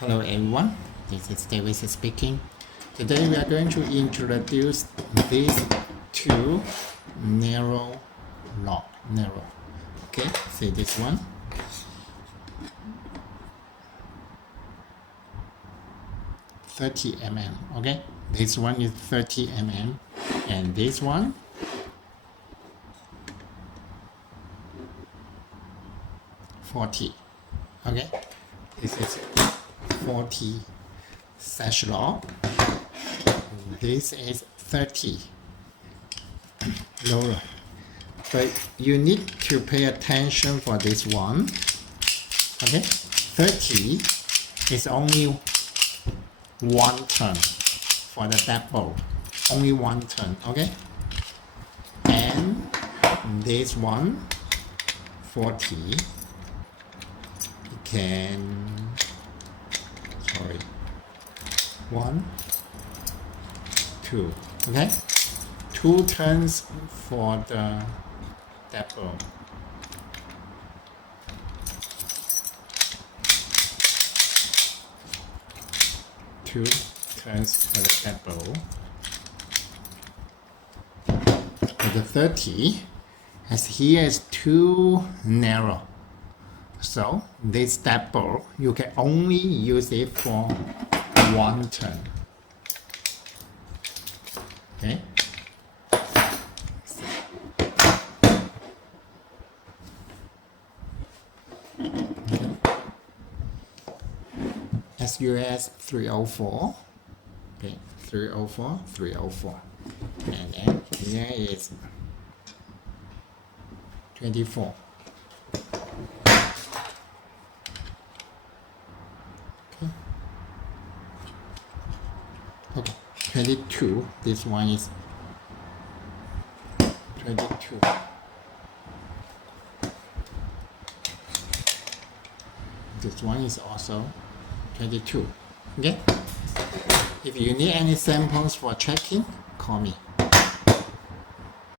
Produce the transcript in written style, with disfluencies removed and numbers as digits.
Hello everyone, this is David speaking. Today we are going to introduce these two narrow lock. Okay, see this one. $30 okay? This one is $30 and this one $40, okay? This is 40 sash lock. This is 30 lower. But you need to pay attention for this one. Okay, 30 is only one turn for the double. Only one turn, okay? And this one, 40. You can 1, 2, okay? 2 turns for the double. Two turns for the double. For the 30, as here is too narrow. So this double, you can only use it for one turn. Okay. SUS 304. Okay, 304, 304. And then here is 24. Okay, 22. This one is 22. This one is also 22. Okay. If you need any samples for checking, call me.